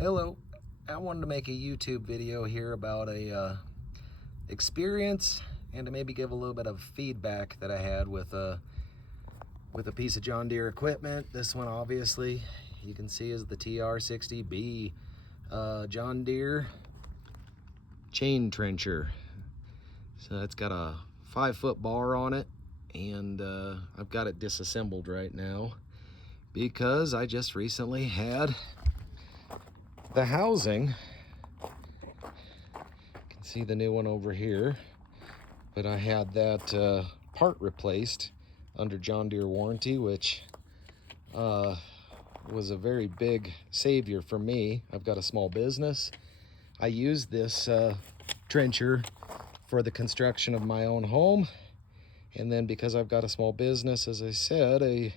Hello, I wanted to make a YouTube video here about a experience and to maybe give a little bit of feedback that I had with a piece of John Deere equipment. This one obviously you can see is the TR60B John Deere chain trencher. So it's got a 5-foot bar on it, and I've got it disassembled right now because I just recently had the housing. You can see the new one over here, but I had that part replaced under John Deere warranty, which was a very big savior for me. I've got a small business. I use this trencher for the construction of my own home, and then because I've got a small business, as I said, I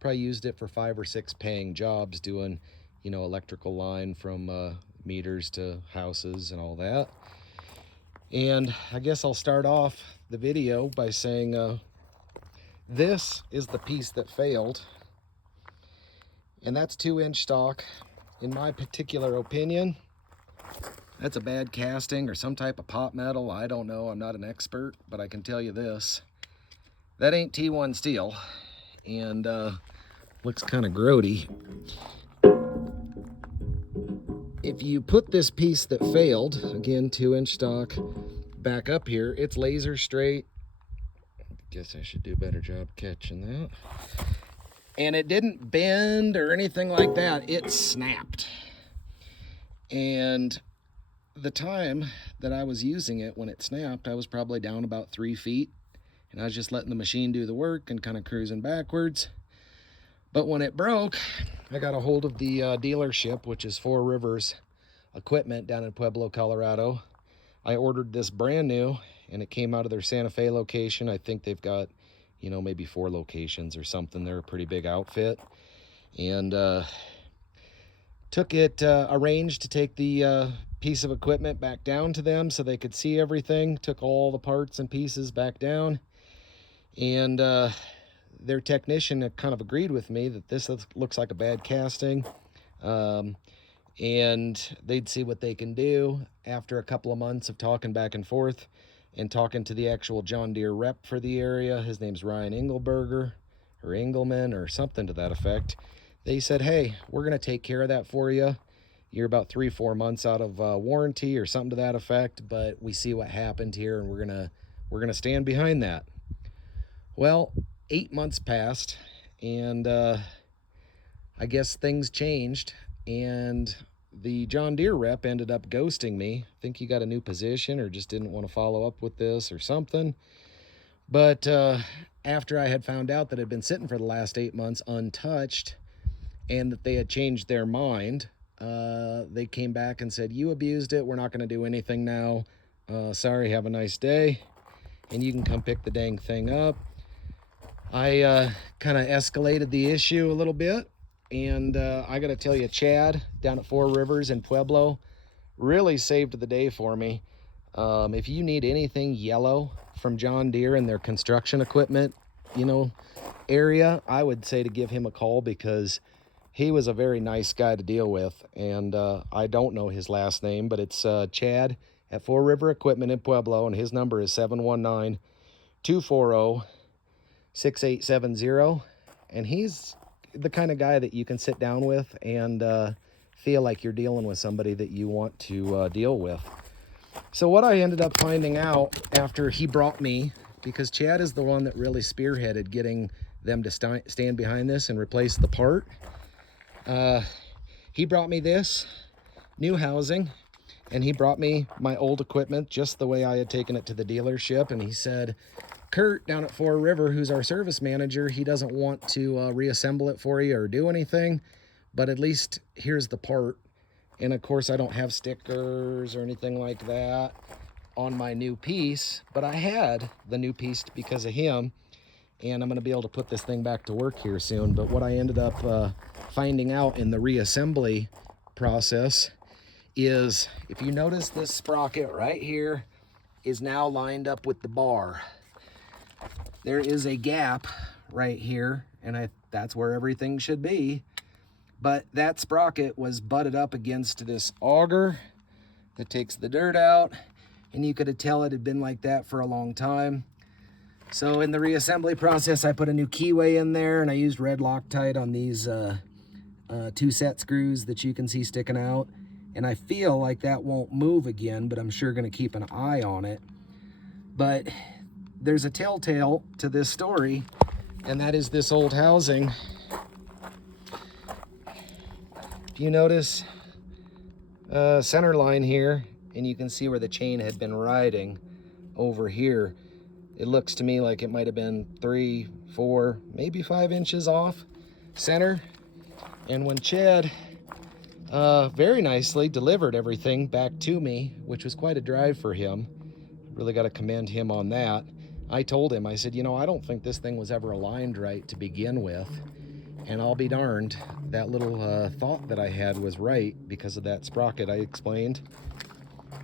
probably used it for 5 or 6 paying jobs doing, you know, electrical line from meters to houses and all that. And I guess I'll start off the video by saying this is the piece that failed, and that's 2-inch stock. In my particular opinion, that's a bad casting or some type of pot metal. I don't know, I'm not an expert, but I can tell you this: that ain't T1 steel, and looks kind of grody. If you put this piece that failed, again 2-inch stock, back up here, it's laser straight. Guess I should do a better job catching that. And it didn't bend or anything like that, it snapped. And the time that I was using it when it snapped, I was probably down about 3 feet, and I was just letting the machine do the work and kind of cruising backwards. But when it broke, I got a hold of the dealership, which is 4 Rivers Equipment down in Pueblo, Colorado. I ordered this brand new, and it came out of their Santa Fe location. I think they've got, you know, maybe 4 locations or something. They're a pretty big outfit. And arranged to take the piece of equipment back down to them so they could see everything. Took all the parts and pieces back down, and their technician kind of agreed with me that this looks like a bad casting, and they'd see what they can do. After a couple of months of talking back and forth and talking to the actual John Deere rep for the area, his name's Ryan Engelberger or Engelman or something to that effect, they said, hey, we're going to take care of that for you. You're about 3-4 months out of warranty or something to that effect, but we see what happened here, and we're gonna stand behind that. Well, 8 months passed, and I guess things changed, and the John Deere rep ended up ghosting me. I think he got a new position or just didn't want to follow up with this or something. But after I had found out that it had been sitting for the last 8 months untouched and that they had changed their mind, they came back and said, you abused it, we're not going to do anything now. Sorry, have a nice day, and you can come pick the dang thing up. I kind of escalated the issue a little bit, and I got to tell you, Chad down at 4 Rivers in Pueblo really saved the day for me. If you need anything yellow from John Deere and their construction equipment, you know, area, I would say to give him a call, because he was a very nice guy to deal with. And I don't know his last name, but it's Chad at 4 River Equipment in Pueblo, and his number is 719-240-6870. And he's the kind of guy that you can sit down with and feel like you're dealing with somebody that you want to deal with. So what I ended up finding out after he brought me, because Chad is the one that really spearheaded getting them to stand behind this and replace the part. He brought me this new housing, and he brought me my old equipment just the way I had taken it to the dealership. And he said, Kurt down at 4 River, who's our service manager, he doesn't want to reassemble it for you or do anything, but at least here's the part. And of course, I don't have stickers or anything like that on my new piece, but I had the new piece because of him, and I'm going to be able to put this thing back to work here soon. But what I ended up finding out in the reassembly process is, if you notice, this sprocket right here is now lined up with the bar. There is a gap right here, and that's where everything should be. But that sprocket was butted up against this auger that takes the dirt out, and you could tell it had been like that for a long time. So in the reassembly process, I put a new keyway in there, and I used red Loctite on these 2 set screws that you can see sticking out. And I feel like that won't move again, but I'm sure going to keep an eye on it. But there's a telltale to this story, and that is this old housing. If you notice center line here, and you can see where the chain had been riding over here, it looks to me like it might have been 3, 4, maybe 5 inches off center. And when Chad very nicely delivered everything back to me, which was quite a drive for him, really got to commend him on that. I told him, I said, you know, I don't think this thing was ever aligned right to begin with. And I'll be darned, that little thought that I had was right because of that sprocket I explained.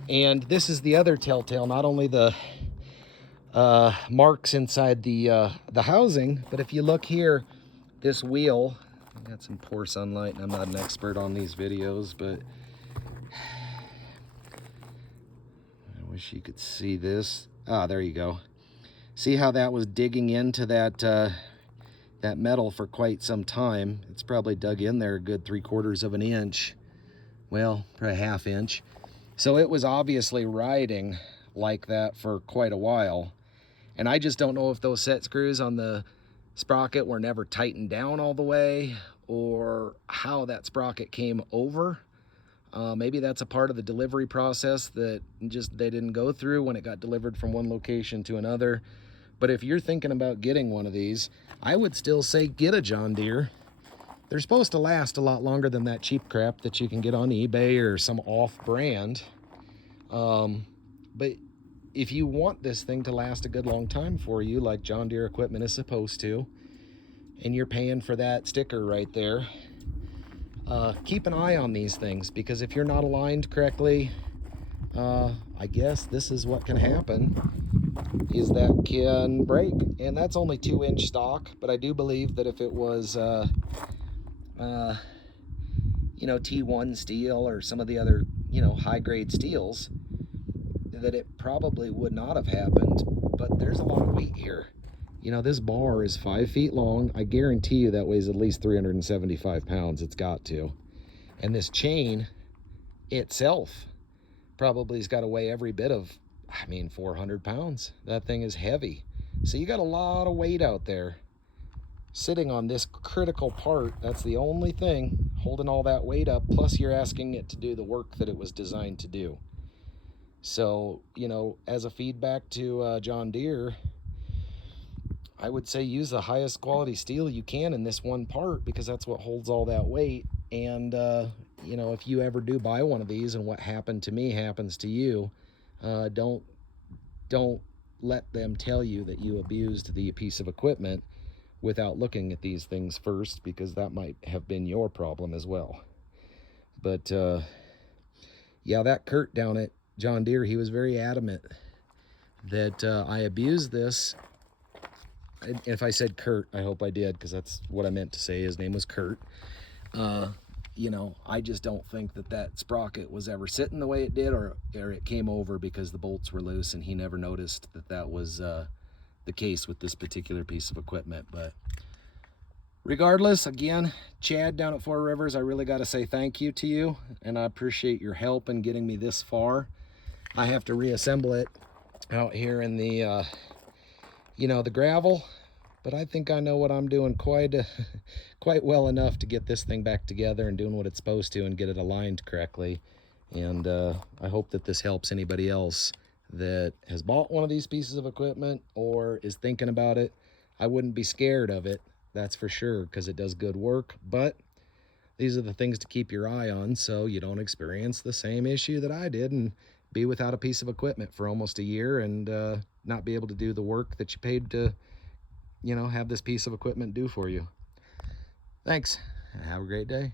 And this is the other telltale, not only the marks inside the housing, but if you look here, this wheel, I got some poor sunlight and I'm not an expert on these videos, but I wish you could see this. Ah, there you go. See how that was digging into that that metal for quite some time. It's probably dug in there a good 3/4 of an inch. Well, probably 1/2 inch. So it was obviously riding like that for quite a while. And I just don't know if those set screws on the sprocket were never tightened down all the way, or how that sprocket came over. Maybe that's a part of the delivery process that just they didn't go through when it got delivered from one location to another. But if you're thinking about getting one of these, I would still say get a John Deere. They're supposed to last a lot longer than that cheap crap that you can get on eBay or some off-brand. But if you want this thing to last a good long time for you, like John Deere equipment is supposed to, and you're paying for that sticker right there, keep an eye on these things, because if you're not aligned correctly, I guess this is what can happen, is that can break. And that's only 2-inch stock, but I do believe that if it was you know, T1 steel or some of the other, you know, high grade steels, that it probably would not have happened. But there's a lot of weight here. You know, this bar is 5 feet long. I guarantee you that weighs at least 375 pounds. It's got to. And this chain itself probably has got to weigh every bit of, 400 pounds. That thing is heavy. So you got a lot of weight out there sitting on this critical part. That's the only thing holding all that weight up. Plus you're asking it to do the work that it was designed to do. So, you know, as a feedback to John Deere, I would say use the highest quality steel you can in this one part, because that's what holds all that weight. And, you know, if you ever do buy one of these and what happened to me happens to you, don't let them tell you that you abused the piece of equipment without looking at these things first, because that might have been your problem as well. But, yeah, that Kurt down at John Deere, he was very adamant that I abused this. If I said Kurt, I hope I did, because that's what I meant to say. His name was Kurt. You know, I just don't think that that sprocket was ever sitting the way it did, or it came over because the bolts were loose, and he never noticed that that was the case with this particular piece of equipment. But regardless, again, Chad down at Four Rivers, I really got to say thank you to you, and I appreciate your help in getting me this far. I have to reassemble it out here in the, you know, the gravel, but I think I know what I'm doing quite well enough to get this thing back together and doing what it's supposed to and get it aligned correctly. And I hope that this helps anybody else that has bought one of these pieces of equipment or is thinking about it. I wouldn't be scared of it, that's for sure, because it does good work. But these are the things to keep your eye on so you don't experience the same issue that I did and be without a piece of equipment for almost a year and not be able to do the work that you paid to, you know, have this piece of equipment do for you. Thanks, and have a great day.